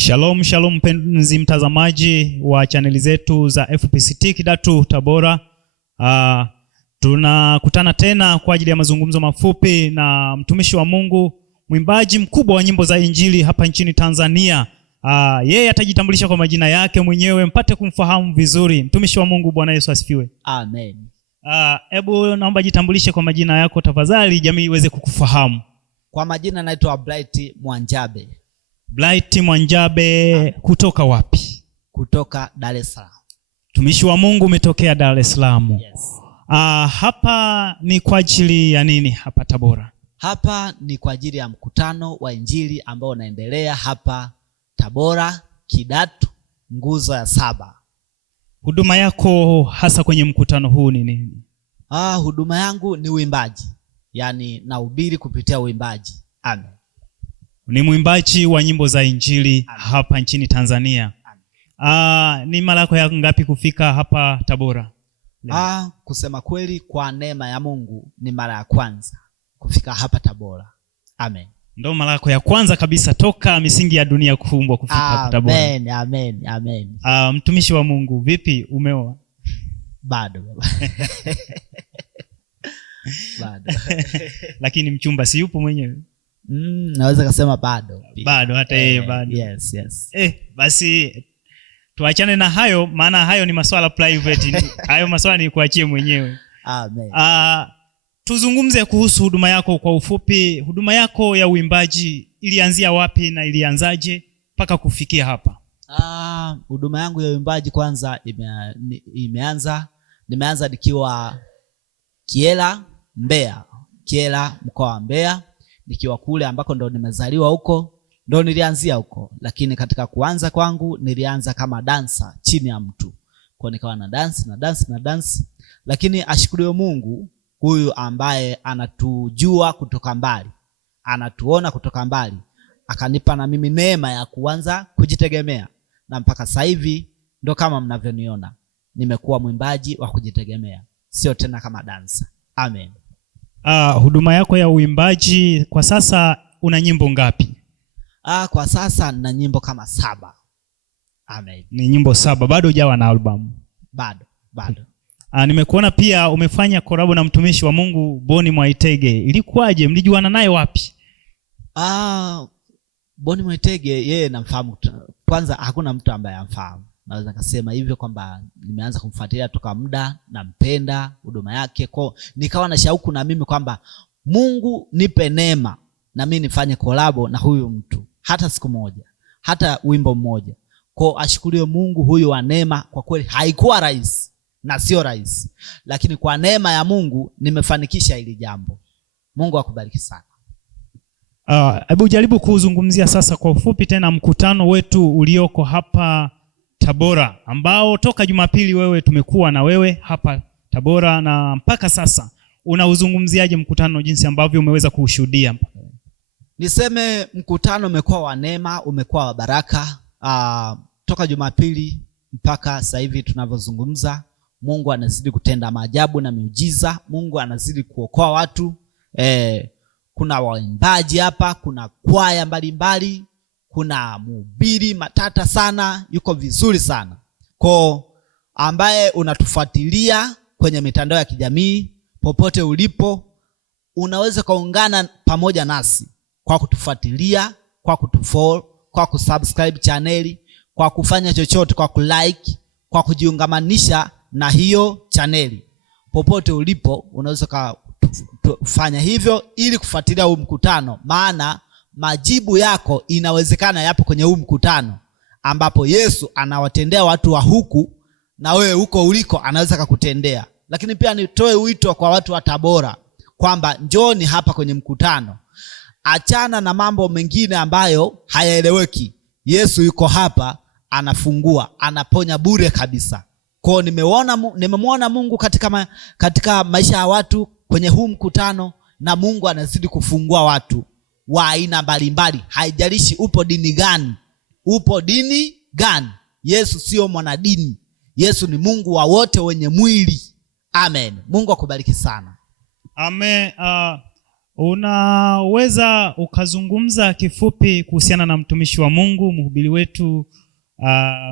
Shalom, shalom mpenzi mtazamaji wa chaneli zetu za FPCT Kidatu Tabora. Tunakutana tena kwa ajili ya mazungumzo mafupi na mtumishi wa Mungu, mwimbaji mkubwa wa nyimbo za Injili hapa nchini Tanzania. Yeye atajitambulisha kwa majina yake mwenyewe mpate kumfahamu vizuri. Mtumishi wa Mungu, Bwana Yesu asifiwe. Amen. Hebu naomba jitambulishe kwa majina yako tafadhali, jamii iweze kukufahamu. Kwa majina naitwa Bright Mwanjabe. Bright Mwanjabe, kutoka wapi? Kutoka Dar es Salaam. Mtumishi wa Mungu umetokea Dar es Salaam. Yes. Hapa ni kwa ajili ya nini hapa Tabora? Hapa ni kwa ajili ya mkutano wa Injili ambao unaendelea hapa Tabora Kidatu, nguzo ya 7. Huduma yako hasa kwenye mkutano huu ni nini? Huduma yangu ni uimbaji. Yaani nahubiri kupitia uimbaji. Amen. Ni mwimbaji wa nyimbo za Injili. Amen. Hapa nchini Tanzania. Amen. Ni mara yako ya ngapi kufika hapa Tabora? Kusema kweli, kwa neema ya Mungu ni mara ya kwanza kufika hapa Tabora. Amen. Ndio mara yako ya kwanza kabisa toka misingi ya dunia kuumbwa kufika hapa Tabora. Amen, amen, amen. Mtumishi wa Mungu, vipi, umeoa? Bado. Bado. Lakini mchumba si yupo mwenyewe? Naweza kusema bado. Bado, hata yeye bado. Yes, yes. Basi tuachane na hayo, maana hayo ni masuala private. Hayo masuala ni kuachie mwenyewe. Amen. Tuzungumze kuhusu huduma yako kwa ufupi. Huduma yako ya uimbaji ilianzia wapi na ilianzaje mpaka kufikia hapa? Huduma yangu ya uimbaji kwanza nimeanza nikiwa Kiela, Mbeya. Kiela, mkoa wa Mbeya. Nikiwa kule ambako ndo nimezaliwa huko, ndo nilianzia huko. Lakini katika kuanza kwangu nilianza kama dansa chini ya mtu. Kwa nikawa na dance. Lakini ashukuriwe Mungu, huyu ambaye anatujua kutoka mbali, anatuona kutoka mbali, akanipa na mimi neema ya kuanza kujitegemea. Na mpaka sasa hivi ndo kama mnavyoniona, nimekuwa mwimbaji wa kujitegemea, sio tena kama dansa. Amen. Huduma yako ya uimbaji kwa sasa una nyimbo ngapi? Kwa sasa nina nyimbo kama 7. Amen. Ni nyimbo 7, bado hujawa na album? Bado. Nimekuona pia umefanya collab na mtumishi wa Mungu Boni Mwaitege. Ilikuwaje? Mlijuana naye wapi? Boni Mwaitege yeye namfahamu. Kwanza hakuna mtu ambaye amfahamu. Naweza kusema hivyo kwamba nimeanza kumfuatilia toka muda, nampenda huduma yake. Kwa nikawa na shauku na mimi kwamba Mungu nipe neema na mimi nifanye kolabo na huyu mtu, hata siku moja, hata wimbo mmoja. Kwa ashukuriwe Mungu huyu wa neema. Kwa kweli haikuwa rahisi na sio rahisi, lakini kwa neema ya Mungu nimefanikisha hili jambo. Mungu akubariki sana. Hebu jaribu kuzungumzia sasa kwa ufupi tena mkutano wetu ulioko hapa Tabora, ambao toka Jumapili wewe tumekuwa na wewe hapa Tabora, na mpaka sasa unauzungumziaje mkutano jinsi ambavyo umeweza kuushuhudia? Niseme mkutano umekuwa wa neema, umekuwa wa baraka. Toka Jumapili mpaka sasa hivi tunavyozungumza, Mungu anazidi kutenda maajabu na miujiza. Mungu anazidi kuokoa watu. Kuna waimbaji hapa, kuna kwaya mbalimbali, kuna mhubiri matata sana, yuko vizuri sana. Kwa ambaye unatufuatilia kwenye mitandao ya kijamii, popote ulipo, unaweza kaungana pamoja nasi kwa kutufuatilia, kwa kutufollow, kwa kusubscribe chaneli, kwa kufanya chochote, kwa kulike, kwa kujiungamanisha na hiyo chaneli. Popote ulipo unaweza kufanya hivyo ili kufuatilia huu mkutano, maana majibu yako inawezekana yapo kwenye huu mkutano, ambapo Yesu anawatendea watu wa huku, na wewe huko uliko anaweza kukutendea. Lakini pia nitoe wito kwa watu wa Tabora kwamba njoni hapa kwenye mkutano. Achana na mambo mengine ambayo hayaeleweki. Yesu yuko hapa, anafungua, anaponya bure kabisa. Kwa nimemwona Mungu katika maisha ya watu kwenye huu mkutano, na Mungu anazidi kufungua watu wa aina mbalimbali. Haijalishi upo dini gani. Yesu sio mwanadini. Yesu ni Mungu wa wote wenye mwili. Amen. Mungu akubariki sana. Amen. unaweza ukazungumza kifupi kuhusiana na mtumishi wa Mungu, mhubiri wetu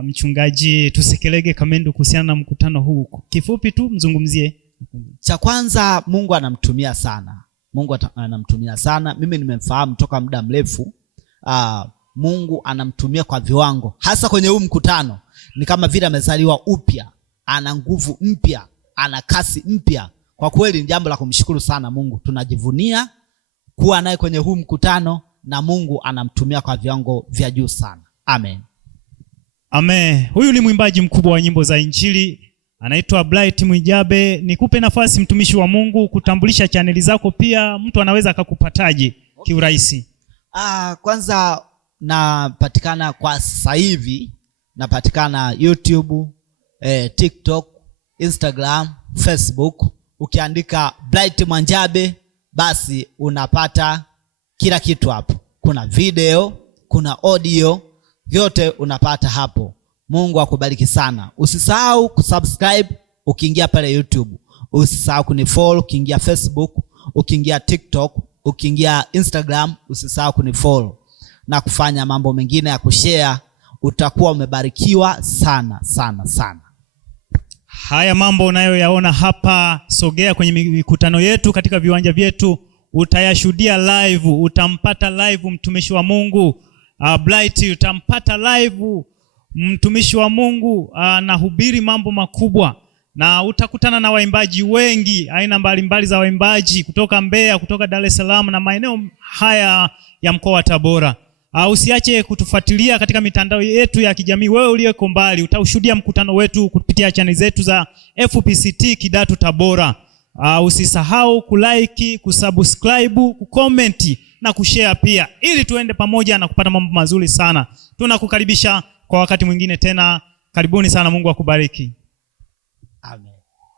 mchungaji Tusekelege Kamendu, kuhusiana na mkutano huu? Kifupi tu mzungumzie. Cha kwanza, Mungu anamtumia sana. Mungu anamtumia sana. Mimi nimemfahamu toka muda mrefu. Mungu anamtumia kwa viwango, hasa kwenye huu mkutano. Ni kama vile amezaliwa upya, ana nguvu mpya, ana kasi mpya. Kwa kweli ni jambo la kumshukuru sana Mungu. Tunajivunia kuwa naye kwenye huu mkutano, na Mungu anamtumia kwa viwango vya juu sana. Amen. Amen. Huyu ni mwimbaji mkubwa wa nyimbo za Injili, anaitwa Bright Mwijabe. Nikupe nafasi mtumishi wa Mungu kutambulisha chaneli zako, pia mtu anaweza akakupataje kiurahisi? Kwanza napatikana kwa sasa hivi, napatikana YouTube, TikTok, Instagram, Facebook. Ukiandika Bright Mwijabe basi unapata kila kitu hapo. Kuna video, kuna audio, vyote unapata hapo. Mungu akubariki sana. Usisahau kusubscribe ukiingia pale YouTube. Usisahau kunifollow ukiingia Facebook, ukiingia TikTok, ukiingia Instagram. Usisahau kunifollow na kufanya mambo mengine ya kushare. Utakuwa umebarikiwa sana sana sana. Haya mambo unayoyaona hapa, sogea kwenye mikutano yetu katika viwanja vyetu, utayashuhudia live. Utampata live mtumishi wa Mungu Bright, utampata live mtumishi wa Mungu anahubiri mambo makubwa, na utakutana na waimbaji wengi, aina mbalimbali za waimbaji kutoka Mbeya, kutoka Dar es Salaam na maeneo haya ya mkoa wa Tabora. Usiache kutufuatilia katika mitandao yetu ya kijamii. Wewe uliyeko mbali utaushuhudia mkutano wetu kupitia channel zetu za FPCT Kidatu Tabora. Usisahau kulike, kusubscribe, kucomment na kushare pia, ili tuende pamoja na kupata mambo mazuri sana. Tunakukaribisha kwa wakati mwingine tena. Karibuni sana. Mungu akubariki. Amen.